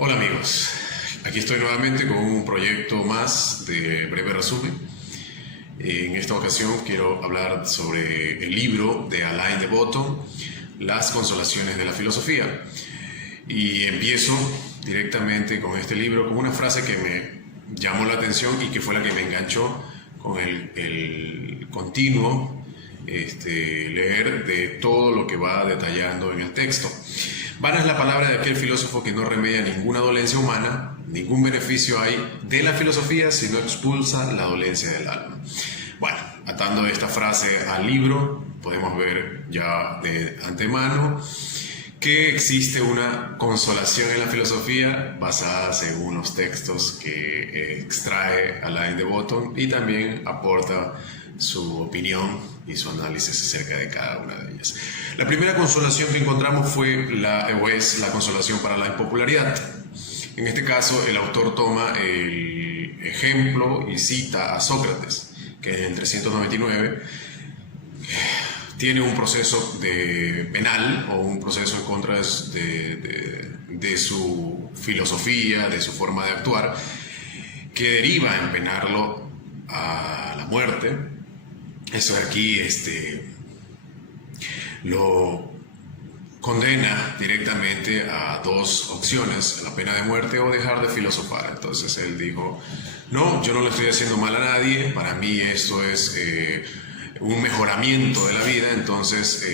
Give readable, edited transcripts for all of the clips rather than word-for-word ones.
Hola amigos, aquí estoy nuevamente con un proyecto más de breve resumen. En esta ocasión quiero hablar sobre el libro de Alain de Botton, Las consolaciones de la filosofía. Y empiezo directamente con este libro, con una frase que me llamó la atención y que fue la que me enganchó con el continuo leer de todo lo que va detallando en el texto. Vana es la palabra de aquel filósofo que no remedia ninguna dolencia humana, ningún beneficio hay de la filosofía, sino expulsa la dolencia del alma. Bueno, atando esta frase al libro, podemos ver ya de antemano que existe una consolación en la filosofía basada según los textos que extrae Alain de Botton y también aporta su opinión y su análisis acerca de cada una de ellas. La primera consolación que encontramos es la consolación para la impopularidad. En este caso, el autor toma el ejemplo y cita a Sócrates, que en 399 tiene un proceso penal o un proceso en contra de su filosofía, de su forma de actuar, que deriva en penarlo a la muerte. Eso de aquí lo condena directamente a dos opciones, la pena de muerte o dejar de filosofar. Entonces él dijo, no, yo no le estoy haciendo mal a nadie, para mí esto es un mejoramiento de la vida, entonces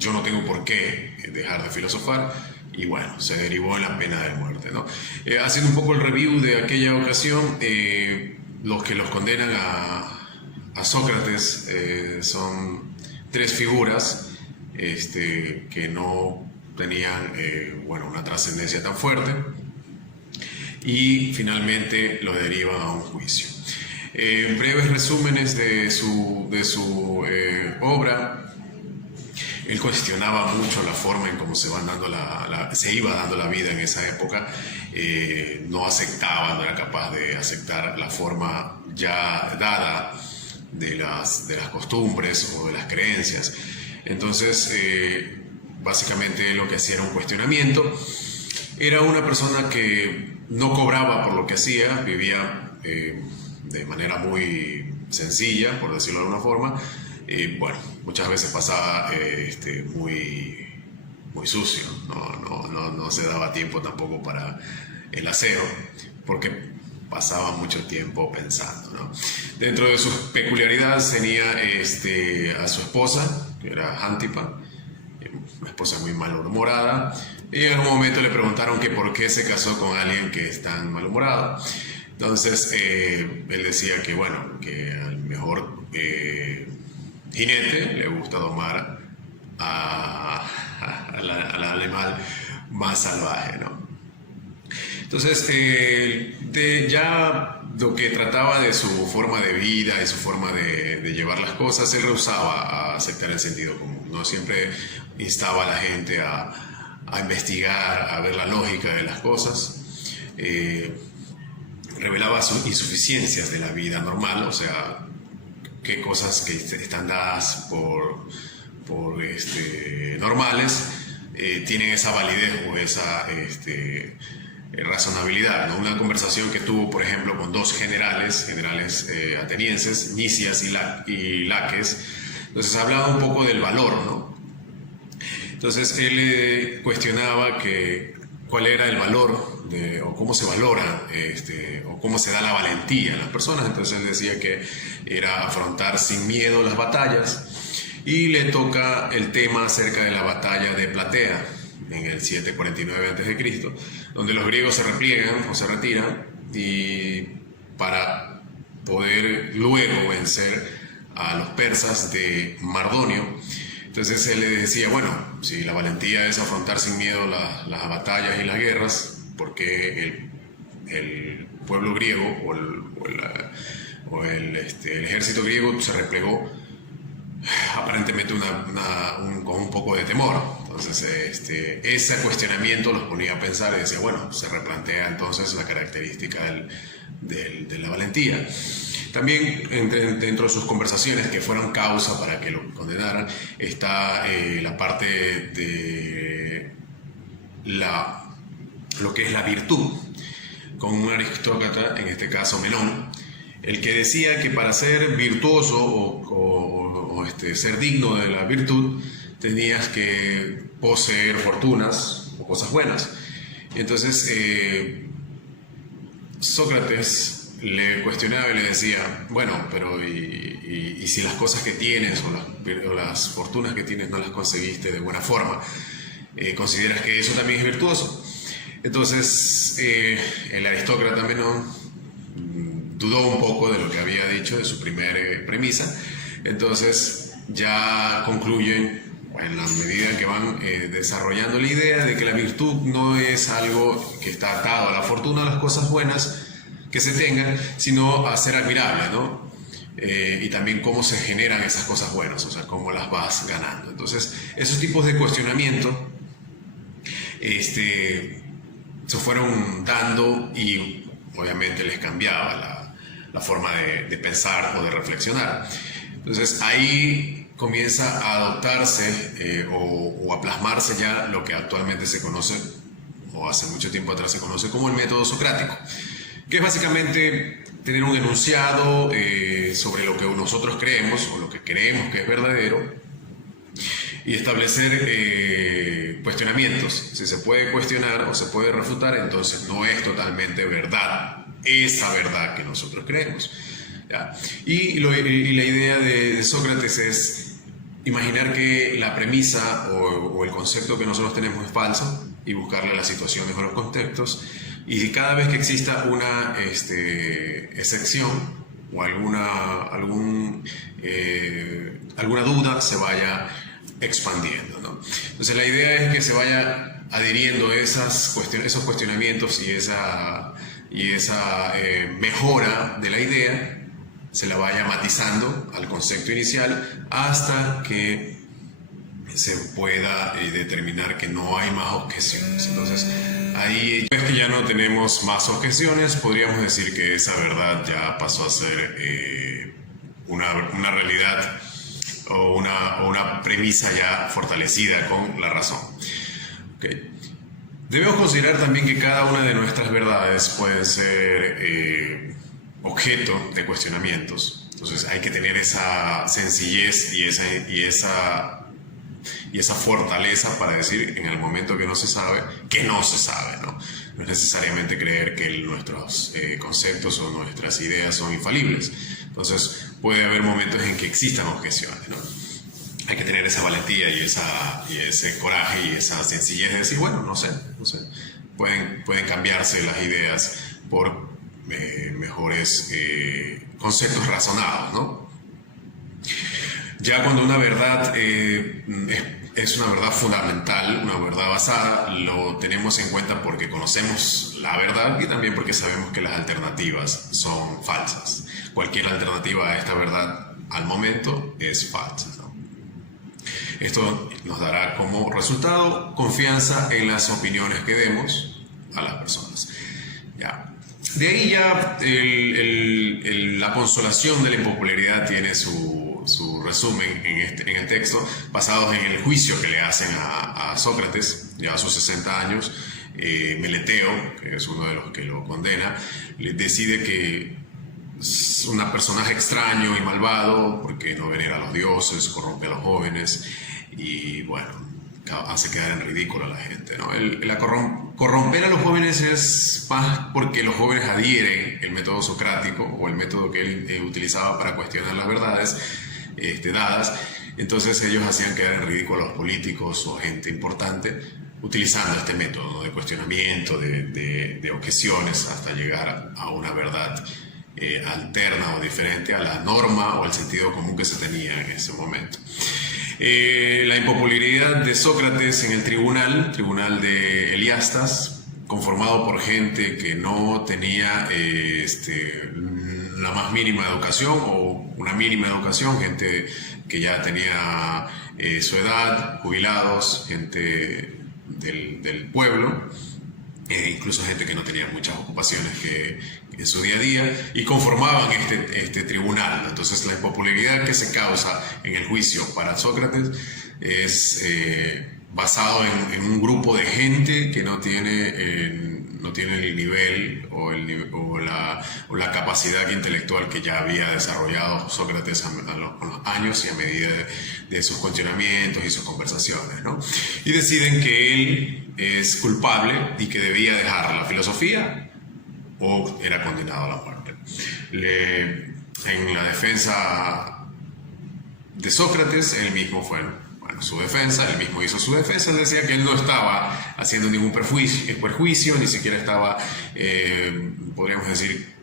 yo no tengo por qué dejar de filosofar. Y bueno, se derivó en la pena de muerte, ¿no? Haciendo un poco el review de aquella ocasión, los que los condenan a Sócrates son tres figuras que no tenían una trascendencia tan fuerte y finalmente lo derivan a un juicio. Breves resúmenes de su obra. Él cuestionaba mucho la forma en cómo se iba dando la vida en esa época. No aceptaba, no era capaz de aceptar la forma ya dada de las costumbres o de las creencias. Entonces, básicamente lo que hacía era un cuestionamiento. Era una persona que no cobraba por lo que hacía, vivía de manera muy sencilla, por decirlo de alguna forma. Muchas veces pasaba muy sucio, no se daba tiempo tampoco para el aseo, porque pasaba mucho tiempo pensando, ¿no? Dentro de sus peculiaridades tenía a su esposa, que era Antipa, una esposa muy malhumorada, y en algún momento le preguntaron que por qué se casó con alguien que es tan malhumorado. Entonces él decía que que al mejor jinete le gusta domar al animal más salvaje, ¿no? Entonces, ya lo que trataba de su forma de vida, de su forma de llevar las cosas, él rehusaba a aceptar el sentido común, ¿no? Siempre instaba a la gente a investigar, a ver la lógica de las cosas. Revelaba sus insuficiencias de la vida normal, o sea, qué cosas que están dadas por normales tienen esa validez o esa razonabilidad, ¿no? Una conversación que tuvo, por ejemplo, con dos generales atenienses, Nicias y Laques. Entonces hablaba un poco del valor, ¿no? Entonces él cuestionaba cuál era el valor o cómo se valora o cómo se da la valentía en las personas. Entonces él decía que era afrontar sin miedo las batallas, y le toca el tema acerca de la batalla de Platea en el 749 a.C., donde los griegos se repliegan o se retiran y para poder luego vencer a los persas de Mardonio. Entonces él le decía, si la valentía es afrontar sin miedo las batallas y las guerras, ¿por qué el pueblo griego o el ejército griego se replegó aparentemente con un poco de temor? Entonces ese cuestionamiento los ponía a pensar y decía, se replantea entonces la característica de la valentía. También dentro de sus conversaciones que fueron causa para que lo condenaran está la parte de la lo que es la virtud, con un aristócrata, en este caso Menón, el que decía que para ser virtuoso ser digno de la virtud, tenías que poseer fortunas o cosas buenas. Y entonces Sócrates le cuestionaba y le decía, bueno, pero y si las cosas que tienes o las fortunas que tienes no las conseguiste de buena forma, ¿consideras que eso también es virtuoso? Entonces el aristócrata Menón dudó un poco de lo que había dicho, de su primera premisa. Entonces ya concluyen, en la medida que van desarrollando la idea de que la virtud no es algo que está atado a la fortuna, a las cosas buenas que se tengan, sino a ser admirable, ¿no? Y también cómo se generan esas cosas buenas, o sea, cómo las vas ganando. Entonces, esos tipos de cuestionamiento se fueron dando y obviamente les cambiaba la forma de pensar o de reflexionar. Entonces, ahí comienza a adoptarse o a plasmarse ya lo que actualmente se conoce, o hace mucho tiempo atrás se conoce como el método socrático, que es básicamente tener un enunciado sobre lo que nosotros creemos o lo que creemos que es verdadero y establecer cuestionamientos. Si se puede cuestionar o se puede refutar, entonces no es totalmente verdad esa verdad que nosotros creemos. ¿Ya? Y la idea de Sócrates es imaginar que la premisa o el concepto que nosotros tenemos es falso y buscarle las situaciones o los contextos, y cada vez que exista una excepción o alguna duda se vaya expandiendo, ¿no? Entonces la idea es que se vaya adhiriendo esos cuestionamientos y esa mejora de la idea, se la vaya matizando al concepto inicial hasta que se pueda determinar que no hay más objeciones. Entonces, ahí, pues que ya no tenemos más objeciones, podríamos decir que esa verdad ya pasó a ser una realidad o una premisa ya fortalecida con la razón. Okay. Debemos considerar también que cada una de nuestras verdades puede ser objeto de cuestionamientos. Entonces hay que tener esa sencillez y esa fortaleza para decir en el momento que no se sabe, que no se sabe, ¿no? No es necesariamente creer que nuestros conceptos o nuestras ideas son infalibles. Entonces puede haber momentos en que existan objeciones, ¿no? Hay que tener esa valentía y ese coraje y esa sencillez de decir, bueno, no sé. Pueden cambiarse las ideas por mejores conceptos razonados, ¿no? Ya cuando una verdad es una verdad fundamental, una verdad basada, lo tenemos en cuenta porque conocemos la verdad y también porque sabemos que las alternativas son falsas. Cualquier alternativa a esta verdad al momento es falsa, ¿no? Esto nos dará como resultado confianza en las opiniones que demos a las personas. Ya. De ahí ya la consolación de la impopularidad tiene su resumen en el texto, basados en el juicio que le hacen a Sócrates, ya a sus 60 años. Meleteo, que es uno de los que lo condena, le decide que es un personaje extraño y malvado porque no venera a los dioses, corrompe a los jóvenes y bueno, hace quedar en ridículo a la gente, ¿no? Corromper a los jóvenes es más porque los jóvenes adhieren el método socrático o el método que él utilizaba para cuestionar las verdades dadas. Entonces ellos hacían quedar en ridículo a los políticos o gente importante utilizando este método, ¿no? De cuestionamiento, de objeciones hasta llegar a una verdad alterna o diferente a la norma o al sentido común que se tenía en ese momento. La impopularidad de Sócrates en el tribunal de Eliastas, conformado por gente que no tenía la más mínima educación o una mínima educación, gente que ya tenía su edad, jubilados, gente del pueblo, incluso gente que no tenía muchas ocupaciones en su día a día, y conformaban este tribunal. Entonces la impopularidad que se causa en el juicio para Sócrates es basado en un grupo de gente que no tiene no tienen el nivel o la capacidad intelectual que ya había desarrollado Sócrates con los años y a medida de sus cuestionamientos y sus conversaciones, ¿no? Y deciden que él es culpable y que debía dejar la filosofía o era condenado a la muerte. En la defensa de Sócrates, él mismo fue, bueno, su defensa, él mismo hizo su defensa, decía que él no estaba haciendo ningún perjuicio, ni siquiera estaba, podríamos decir,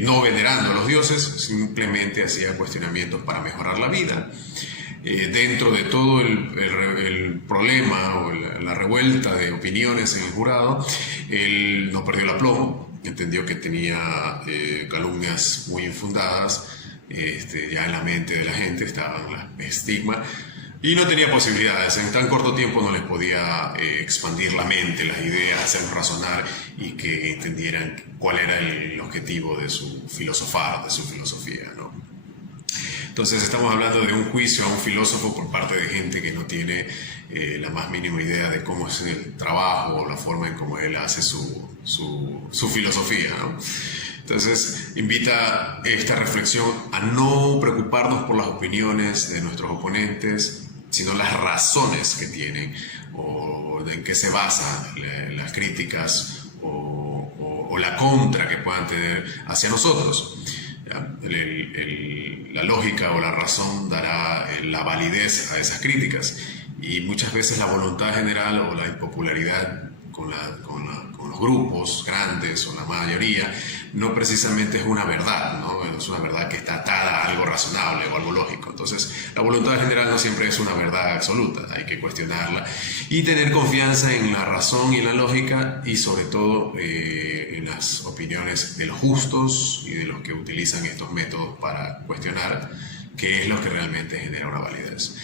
no venerando a los dioses, simplemente hacía cuestionamientos para mejorar la vida. Dentro de todo el problema o la revuelta de opiniones en el jurado, él no perdió el aplomo, entendió que tenía calumnias muy infundadas, ya en la mente de la gente estaba el estigma y no tenía posibilidades. En tan corto tiempo no les podía expandir la mente, las ideas, hacerlos razonar y que entendieran cuál era el objetivo de su filosofar, de su filosofía, ¿no? Entonces estamos hablando de un juicio a un filósofo por parte de gente que no tiene la más mínima idea de cómo es el trabajo o la forma en cómo él hace su filosofía, ¿no? Entonces invita esta reflexión a no preocuparnos por las opiniones de nuestros oponentes, sino las razones que tienen o en qué se basan las críticas o la contra que puedan tener hacia nosotros. La lógica o la razón dará la validez a esas críticas y muchas veces la voluntad general o la impopularidad con los grupos grandes o la mayoría no precisamente es una verdad, ¿no? Es una verdad que está atada a algo razonable o algo lógico. Entonces la voluntad general no siempre es una verdad absoluta, hay que cuestionarla y tener confianza en la razón y en la lógica y sobre todo en las opiniones de los justos y de los que utilizan estos métodos para cuestionar qué es lo que realmente genera una validez.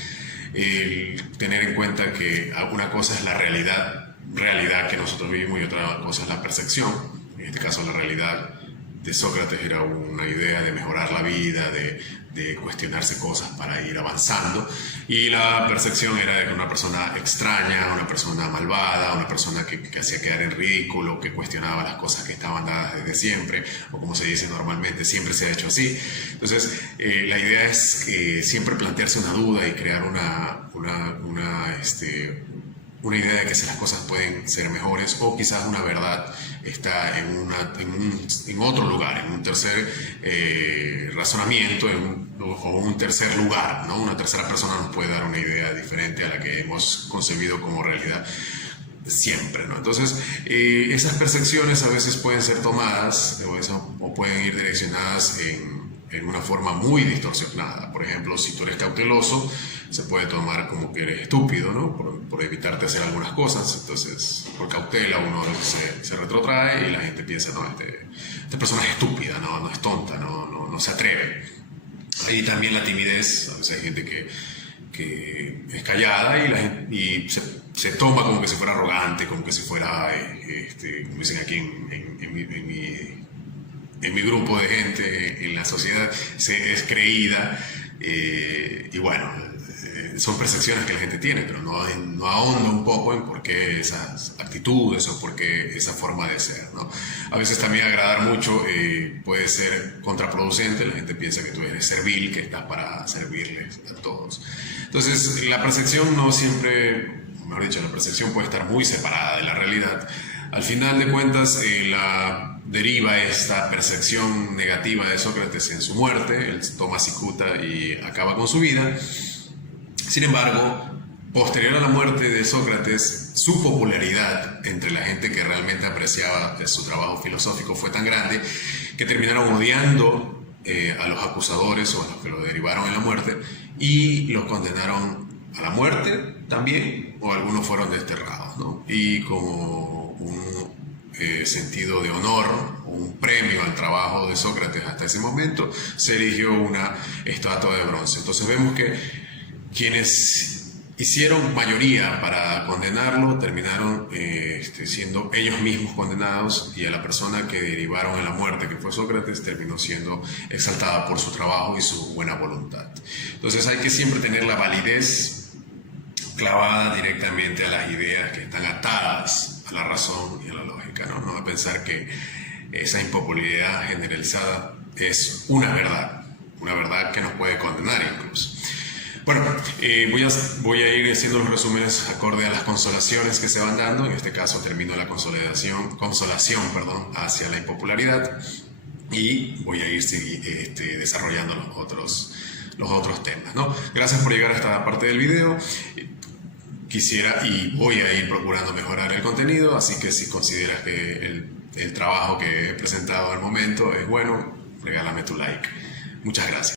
Tener en cuenta que una cosa es la realidad que nosotros vivimos y otra cosa es la percepción. En este caso la realidad de Sócrates era una idea de mejorar la vida, de cuestionarse cosas para ir avanzando, y la percepción era de que una persona extraña, una persona malvada, una persona que hacía quedar en ridículo, que cuestionaba las cosas que estaban dadas desde siempre, o como se dice normalmente, siempre se ha hecho así. Entonces la idea es siempre plantearse una duda y crear una idea de que si las cosas pueden ser mejores o quizás una verdad está en otro lugar, en un tercer razonamiento o un tercer lugar, ¿no? Una tercera persona nos puede dar una idea diferente a la que hemos concebido como realidad siempre, ¿no? Entonces esas percepciones a veces pueden ser tomadas o pueden ir direccionadas en una forma muy distorsionada. Por ejemplo, si tú eres cauteloso, se puede tomar como que eres estúpido, ¿no? Por evitarte hacer algunas cosas. Entonces, por cautela uno se retrotrae y la gente piensa, no, esta persona es estúpida, no es tonta, no se atreve. Ahí también la timidez, a veces hay gente que es callada y se toma como que si fuera arrogante, como que si fuera, como dicen aquí en mi grupo de gente, en la sociedad, es creída, y bueno, son percepciones que la gente tiene, pero no ahonda un poco en por qué esas actitudes o por qué esa forma de ser, ¿no? A veces también agradar mucho puede ser contraproducente, la gente piensa que tú eres servil, que estás para servirles a todos. Entonces, la percepción no siempre, mejor dicho, la percepción puede estar muy separada de la realidad. Al final de cuentas, deriva esta percepción negativa de Sócrates en su muerte. Él toma cicuta y acaba con su vida. Sin embargo, posterior a la muerte de Sócrates, su popularidad entre la gente que realmente apreciaba su trabajo filosófico fue tan grande que terminaron odiando a los acusadores o a los que lo derivaron en la muerte y los condenaron a la muerte también, o algunos fueron desterrados, ¿no? Y como un sentido de honor, un premio al trabajo de Sócrates hasta ese momento, se erigió una estatua de bronce. Entonces vemos que quienes hicieron mayoría para condenarlo terminaron siendo ellos mismos condenados, y a la persona que derivaron en la muerte, que fue Sócrates, terminó siendo exaltada por su trabajo y su buena voluntad. Entonces hay que siempre tener la validez clavada directamente a las ideas que están atadas a la razón y a la lógica, ¿no? No a pensar que esa impopularidad generalizada es una verdad que nos puede condenar incluso. Bueno, voy a ir haciendo los resúmenes acorde a las consolaciones que se van dando. En este caso termino la consolación, hacia la impopularidad, y voy a ir desarrollando los otros temas, ¿no? Gracias por llegar a esta parte del video. Quisiera y voy a ir procurando mejorar el contenido, así que si consideras que el trabajo que he presentado al momento es bueno, regálame tu like. Muchas gracias.